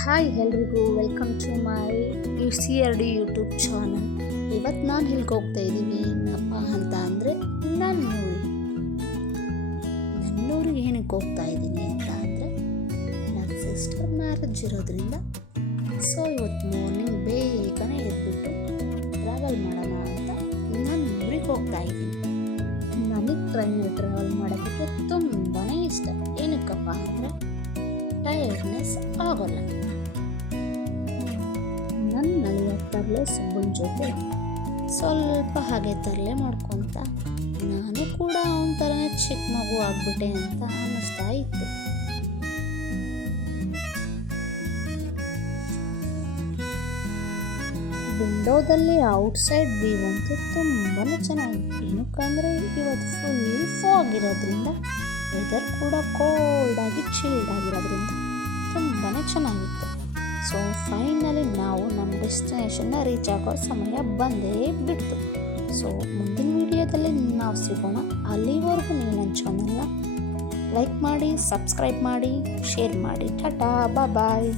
Hi ಎಲ್ರಿಗೂ welcome to my CRD YouTube channel. ಇವತ್ತು ನಾನು ಇಲ್ಲಿಗೆ ಹೋಗ್ತಾ ಇದ್ದೀವಿ ಏನಪ್ಪ ಅಂತ ಅಂದರೆ ನನ್ನೂರಿಗೆ ಏನಕ್ಕೆ ಹೋಗ್ತಾ ಇದ್ದೀನಿ ಅಂತ ಅಂದರೆ ನನ್ನ ಸಿಸ್ಟರ್ ಮ್ಯಾರೇಜ್ ಇರೋದ್ರಿಂದ ಇವತ್ತು ಮಾರ್ನಿಂಗ್ ಬೇಗನೆ ಎದ್ಬಿಟ್ಟು ಟ್ರಾವೆಲ್ ಮಾಡೋಣ ಅಂತ ನನ್ನೂರಿಗೆ ಹೋಗ್ತಾ ಇದ್ದೀನಿ. ನನಗೆ ಟ್ರೈನಲ್ಲಿ ಟ್ರಾವೆಲ್ ಮಾಡೋದಕ್ಕೆ ತುಂಬಾ ಇಷ್ಟ. ಏನಕ್ಕಪ್ಪ ಅಂದರೆ ಟಯರ್ಡ್ನೆಸ್ ಆಗೋಲ್ಲ. ನನ್ನ ಅಳಿಯ ತರಲೆ ಸುಬ್ಬನ ಜೊತೆ ಸ್ವಲ್ಪ ಹಾಗೆ ತರಲೆ ಮಾಡ್ಕೊತ ನಾನು ಕೂಡ ಅವನ ಥರನೇ ಚಿಕ್ಕ ಮಗು ಆಗ್ಬಿಟ್ಟೆ ಅಂತ ಅನ್ನಿಸ್ತಾ ಇತ್ತು. ವಿಂಡೋದಲ್ಲಿ ಔಟ್ಸೈಡ್ ವ್ಯೂ ಅಂತೂ ತುಂಬಾ ಚೆನ್ನಾಗಿತ್ತು. ಏನಕ್ಕಂದರೆ ಇವತ್ತು ಫುಲ್ ಫಾಗ್ ಇರೋದ್ರಿಂದ ವೆದರ್ ಕೂಡ ಕೋಲ್ಡ್ ಆಗಿ ಚಿಲ್ಡ್ ಆಗಿರೋದ್ರಿಂದ ತುಂಬಾ ಚೆನ್ನಾಗಿತ್ತು. ಫೈನಲಿ ನಾವು ನಮ್ಮ ಡೆಸ್ಟಿನೇಷನ್ನ ರೀಚ್ ಆಗೋ ಸಮಯ ಬಂದೇ ಬಿಡ್ತು. ಮುಂದಿನ ವಿಡಿಯೋದಲ್ಲಿ ನಾವು ಸಿಗೋಣ. ಅಲ್ಲಿವರೆಗೂ ನೀವು ನನ್ನ ಚಾನಲ್ನ ಲೈಕ್ ಮಾಡಿ, ಸಬ್ಸ್ಕ್ರೈಬ್ ಮಾಡಿ, ಶೇರ್ ಮಾಡಿ. ಟಾಟಾ, ಬಾಯ್.